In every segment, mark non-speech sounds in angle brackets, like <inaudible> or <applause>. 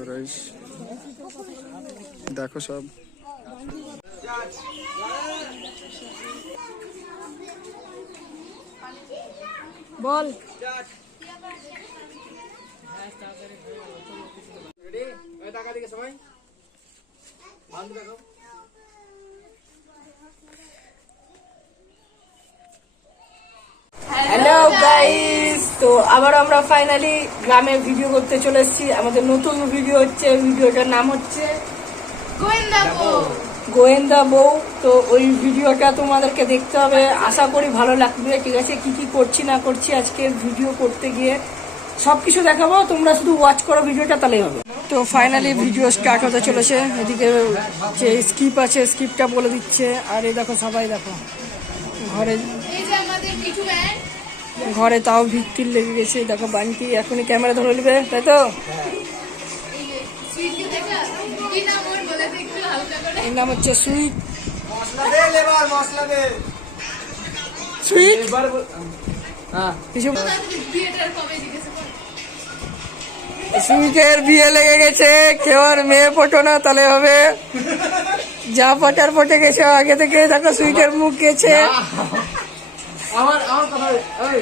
Rice দেখো সব। বল। Hello guys তো আবার আমরা ফাইনালি গ্রামে ভিডিও করতে চলে এসেছি। আমাদের নতুন ভিডিও হচ্ছে ভিডিওটার নাম হচ্ছে গোয়েন্দা বউ। তো ওই ভিডিওটা তোমাদেরকে দেখতে হবে। আশা করি ভালো লাগবে। ঠিক আছে কি কি করছি না করছি আজকে ভিডিও করতে গিয়ে সবকিছু দেখাবো। তোমরা শুধু ওয়াচ করো ভিডিওটা তাহলেই হবে। তো ফাইনালি ভিডিও স্টার্ট হতে চলেছে। এদিকে যে স্কিপ আছে স্কিপটা বলে দিচ্ছে। আর এই দেখো সবাই দেখো ঘরে এই যে আমাদের কিছু ঘরে তাও ভিত্তির লেগে গেছে, দেখো বান্টি এখনই ক্যামেরা ধরে নেবে, তাই তো? এর নাম হচ্ছে সুইট। সুইট? সুইটের বিয়ে লেগে গেছে, কেউ আর মেয়ে না, তাহলে হবে। যা পটার পটে গেছে, আগে থেকে দেখো সুইটের মুখ গেছে। আমার আমার কথা এই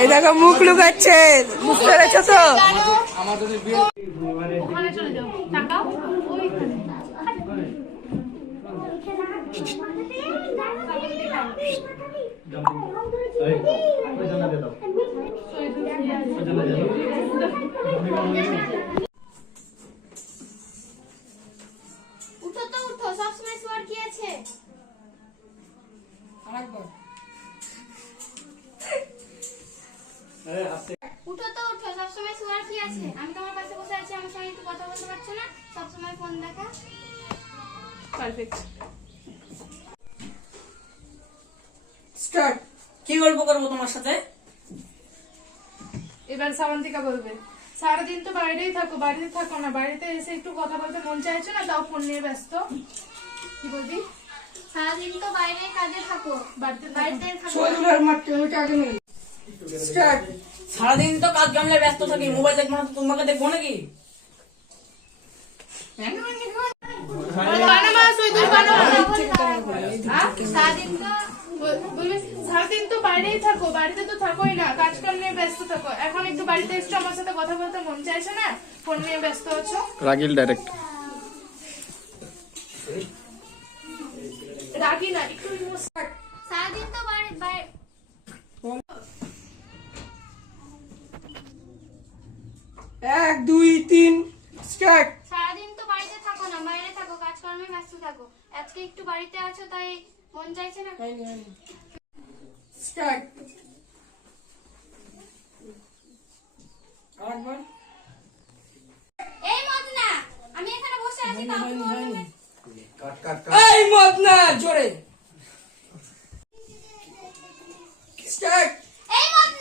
এই দেখো মুখ লুকাচ্ছে। মুখ পেরেছ তো? আমার যদি বিয়ে পারফেক্ট স্টার্ট কি গল্প করব তোমার সাথে? এবার সামান্তিকা বলবে সারাদিন তো বাইরেই থাকো বাড়িতে থাকো না বাড়িতে এসে একটু কথা বলতে মন চাইছে না তাও ফোন নিয়ে ব্যস্ত। কি বলবি? সারাদিন তো বাইরে কাজে থাকো বাড়িতে সারাদিন তো কাজ কামলে ব্যস্ত থাকি মোবাইল দেখব না তোমাকে দেখব নাকি? ব্যস্ত থাকো এখন একটু বাড়িতে আমার সাথে কথা বলতে মন চাইছে না ফোন নিয়ে ব্যস্ত না একটু সারাদিন তো এক, দুই, তিন স্টার্ট সারাদিন তো বাড়িতে থাকো না বাইরে থাকো কাজকর্মে ব্যস্ত থাকো। আজকে একটু বাড়িতে আছো তাই মন চাইছে না? এই মত না আমি এখানে বসে আছি এই জোরে। স্টার্ট এই মত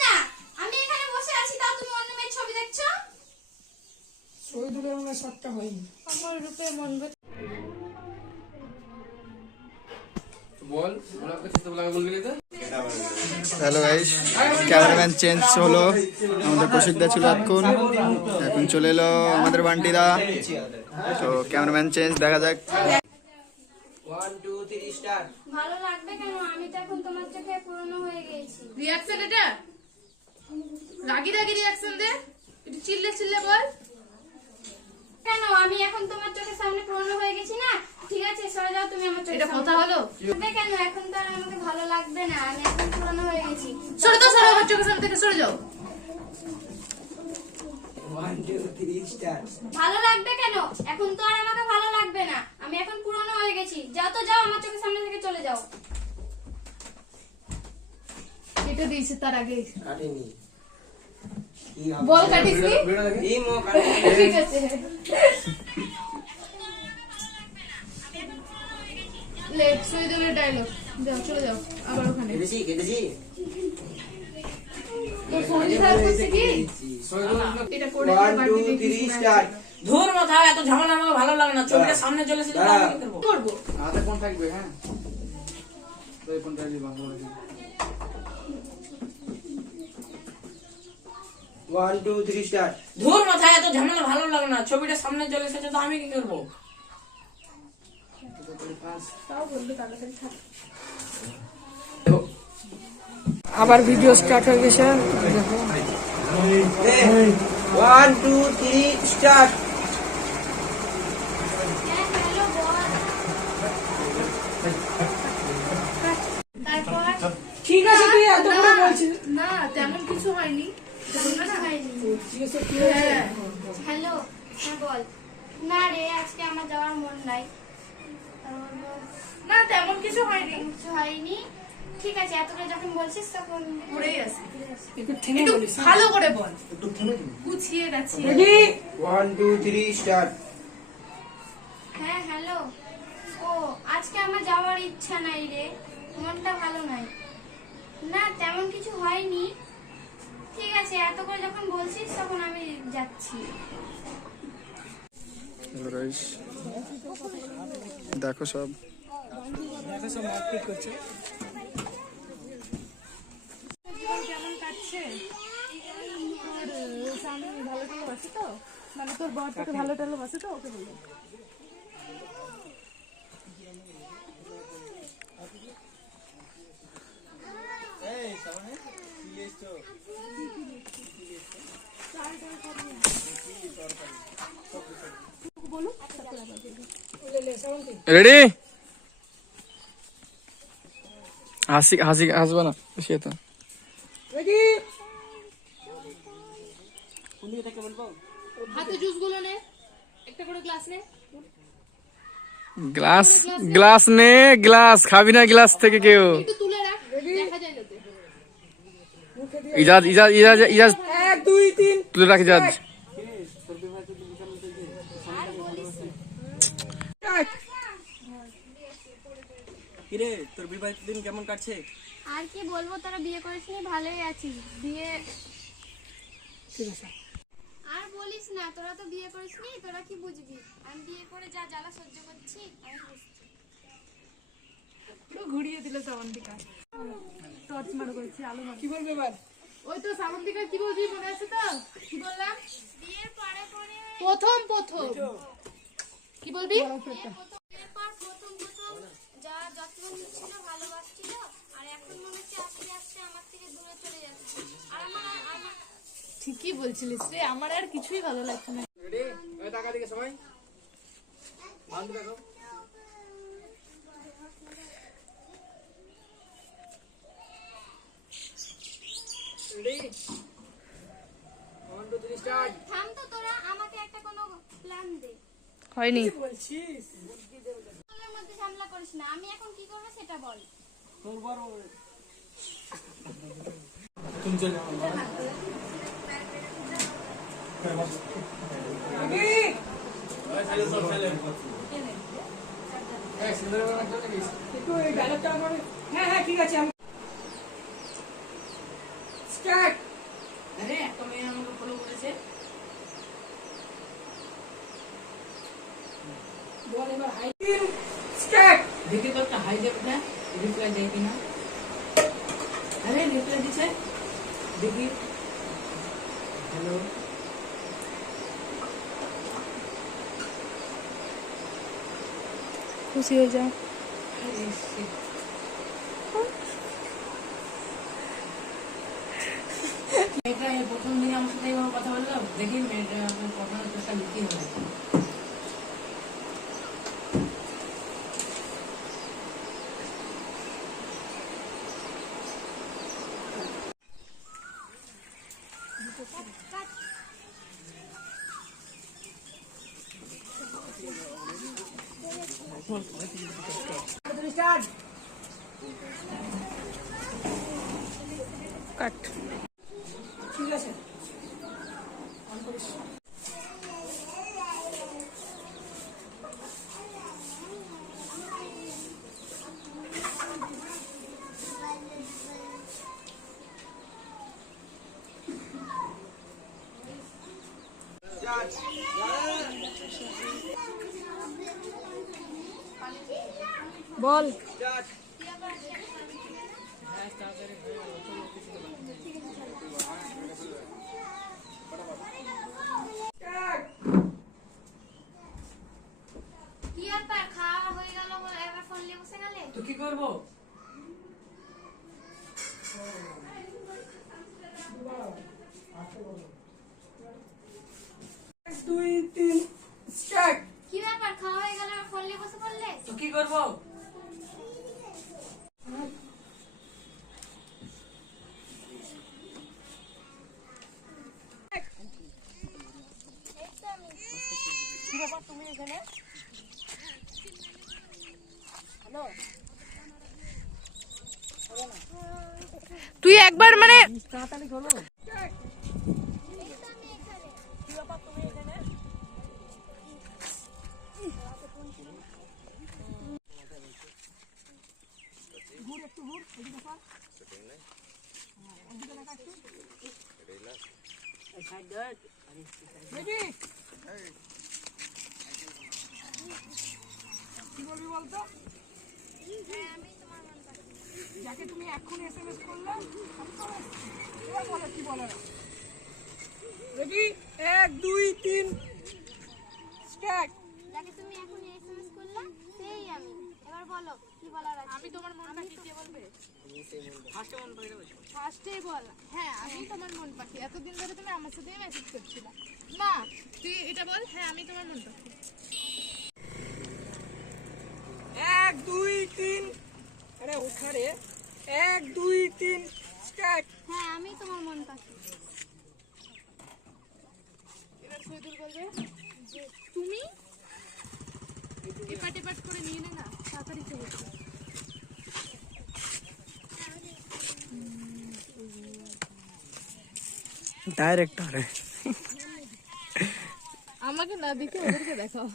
আমি এখানে বসে আছি তাও তুমি অন্য মেয়ের ছবি দেখছ? শহীদুলের মনে শটটা হয়নি। আমার রূপে মন হ্যালো গাইস ক্যামেরাম্যান চেঞ্জ হলো। আমাদের কৌশিকদা ছিল এখন এখন চলে এলো আমাদের বান্টিদা। তো ক্যামেরাম্যান চেঞ্জ দেখা যাক। ভালো লাগবে কেন? আমি তো এখন তোমার চোখে পুরনো হয়ে গেছি। রিয়াকশন এটা? রাগি রাগি রিয়াকশন দে। একটু চিল্লে চিল্লে বল। কেন? আমি এখন তোমার চোখের সামনে পুরনো হয়ে গেছি না? ঠিক আছে সরে যাও তুমি আমার চোখের এটা কথা হলো কেন? এখন তো আর আমাকে ভালো লাগবে না আমি এখন পুরনো হয়ে গেছি। সরে তো সরে আমার চোখের সামনে থেকে সরে যাও। ভালো লাগবে কেন? এখন তো আর আমাকে ভালো লাগবে না আমি এখন পুরনো হয়ে গেছি। যাও তো যাও আমার চোখের সামনে থেকে চলে যাও। এটা দিয়েছে তার আগে। বল কাটিস নি ঠিক আছে লেট সুইদুলের ডায়লগ যাও চলে যাও আবার ওখানে তোর ফোন খারাপ করছে কি এটা করে বাড়িতে দেখিস না। ধুর মাথা এত ঝামেলা আমার ভালো লাগে না ছবিটা সামনে চলে এসেছে তো আমি কি করব করব হাতে ফোন থাকবে হ্যাঁ তো এই ফোনটা দিবা ভালো লাগে ওয়ান টু থ্রি স্টার্ট ধুর মাথায় এত ঝামেলা ভালো লাগে না। ছবিটা সামনে চলে এসেছে তো আমি কি করব? আবার ভিডিও স্টার্ট হয়ে গেছে। ওয়ান টু থ্রি স্টার্ট ঠিক আছে তুই এত করে বলছিস। না তেমন কিছু হয়নি। হ্যাঁ হ্যালো হ্যাঁ বল। না রে আজকে আমার যাওয়ার মন নাই। না তেমন কিছু হয়নি। কিছু হয়নি। ঠিক আছে এত করে যখন বলছিস তখন ঘুরেই আসি একটু বলিস ভালো করে বল। গুছিয়ে গেছি ready? One two three start হ্যাঁ হ্যালো। ও আজকে আমার যাওয়ার ইচ্ছা নাই রে। মনটা ভালো নাই। না তেমন কিছু হয়নি। ঠিক আছে এত করে যখন বলছিস তখন আমি যাচ্ছি। হ্যালো গাইস দেখো সব। কেমন কাটছে? তোর স্বামী ভালো টালো বাসে তো? মানে তোর বর তোকে ভালো টালো বাসে তো? ওকে বলব রেডি হাসি হাসি হাসবা না সে তো রেডি হাতে জুসগুলো নে একটা করে গ্লাস নে। গ্লাস গ্লাস নে গ্লাস খাবি না গ্লাস থেকে কেউ। একটু তুলে রাখ দেখা যায় যাতে ইজাজ ইজাজ ইজাজ ইজাজ। তুলে রাখ ইজাজ। কিরে তোর বিবাহিত দিন কেমন কাটছে? আর কি বলব তোরা বিয়ে করিসনি ভালোই আছিস। বিয়ে ঠিক আছে। আর বলিস না তোরা তো বিয়ে করিসনি তোরা কি বুঝবি? আমি বিয়ে করে যা জ্বালা সহ্য করছি আমি বুঝছি। পুরো ঘুরিয়ে দিল সামন্তিকা টর্চ মারো করেছি আলো মারো। কি বলবে এবার? ওই তো সামন্তিকা কি বলবি মনে আছে তো? কি বললাম? বিয়ের পরে পরে প্রথম প্রথম। কি বলবি? বিয়ের পর প্রথম প্রথম যা যত্ন নিচ্ছিল ভালোবাসছিল আর এখন মনে হচ্ছে আস্তে আস্তে আমার থেকে দূরে চলে যাচ্ছে। আর আমার আমার ঠিকই বলছিলিস রে আমার আর কিছুই ভালো লাগছে না। থাম তো তোরা আমাকে একটা কোনো প্ল্যান দে। হয়নি। বলছিস? তোদের মধ্যে ঝামেলা করিস না আমি এখন কি করব সেটা বল। রেডি এই সুন্দরবন একটা নাকি একটু আমার হ্যাঁ হ্যাঁ ঠিক আছে স্টার্ট আরে একটা মেয়ে আমাকে ফলো করেছে বল এবার হাই স্টার্ট দেখি তো একটা হাই দেবে না রিপ্লাই দেয় কিনা আরে রিপ্লাই দিছে দেখি হ্যালো খুশি হয়ে যা মেয়েটা এই প্রথম দিন আমার সাথে এইভাবে কথা বলল দেখি মেয়েটা আমার কথা তোরটা লুকিয়ে হবে কাট ঠিক আছে বল কি ব্যাপার খাওয়া হয়ে গেল বলে। এবার ফোন নিয়ে বসে গেলে? তো কি করব? তুই একবার মানে কি বলবি বলতো যাকে তুমি এখন এসএমএস করলে এবার বলো কি বলার রেডি এক দুই তিন। স্টার্ট যাকে তুমি এখন এসএমএস করলে সেই আমি। এবার বলো কি বলার আছে? আমি তোমার মন পাখি কে বলবে ফার্স্টে বল। হ্যাঁ আমি তোমার মন পাখি এতদিন ধরে তুমি আমার সাথেই মেসেজ করছিলে। না। তুই এটা বল। হ্যাঁ আমি তোমার মন পাখি এক দুই তিন। আরে ওঠা রে। এক দুই তিন। স্টার্ট। হ্যাঁ আমি তোমার মন পাখি। এবার শহীদুল বলবে যে তুমি? এপাট এপাট করে নিয়ে নে না তাড়াতাড়ি ফেলো। ডাইরেক্টর আমাকে না দেখে ওদেরকে দেখাও।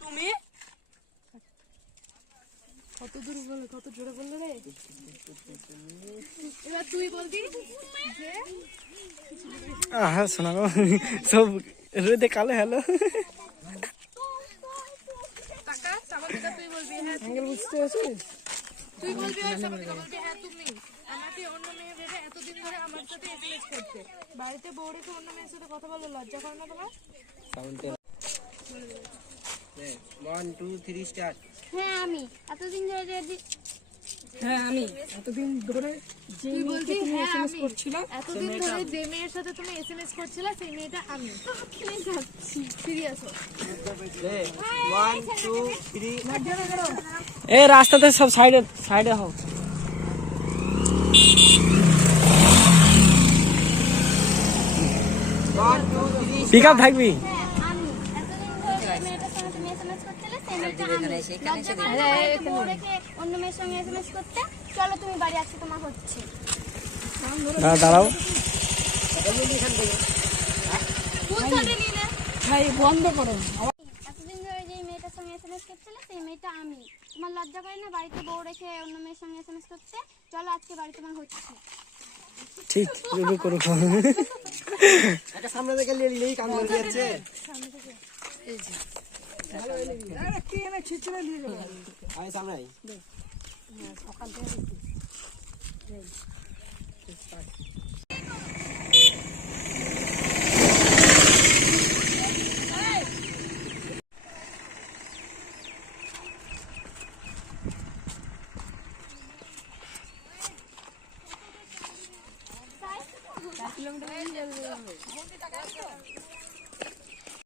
তুমি <laughs> কত দূর বলে কত জোরে বললে রে। এবার তুই বলবি হ্যাঁ শোনা সব রোদে কালো হ্যালো। হ্যাঁ বুঝতে তুই বলবি হ্যাঁ তুমি। আমাকে অন্য মেয়ে ভেবে এতদিন ধরে আমার সাথে এসএমএস করতে বাড়িতে বউ রেখে অন্য মেয়ের সাথে কথা বলো লজ্জা করে না তোমার? ওয়ান টু থ্রি স্টার্ট হ্যাঁ আমি। এতদিন ধরে রেডি হ্যাঁ আমি। এতদিন ধরে যে মেয়েকে তুমি হ্যাঁ এসএমএস করছিলে এতদিন ধরে যে মেয়ের সাথে তুমি এসএমএস করছিলে সেই মেয়েটা আমি। সিরিয়াস ওয়ান টু থ্রি এ রাস্তাতে সব সাইডে সাইডে হও। ওয়ান পিক আপ থাকবি? না বাড়িতে বউ রেখে অন্য মেয়ের সঙ্গে এসএমএস করতে? চলো তুমি বাড়ি আজকে তোমার হচ্ছে। দাঁড়াও। ফুল সামনে নিয়ে ভাই বন্ধ করো। এতদিন ধরে যে মেয়েটার সঙ্গে এসএমএস করছিলে সেই মেয়েটা আমি। তোমার লজ্জা করে না বাড়িতে বউ রেখে অন্য মেয়ের সঙ্গে এসএমএস করতে? চলো আজকে বাড়ি তোমার হচ্ছে। ঠিক রুকু করুক <laughs> একটা সামনে থেকে নিয়ে নিলেই কাম করে যাচ্ছে আরে কি এনে ছিচড়ে সকাল থেকে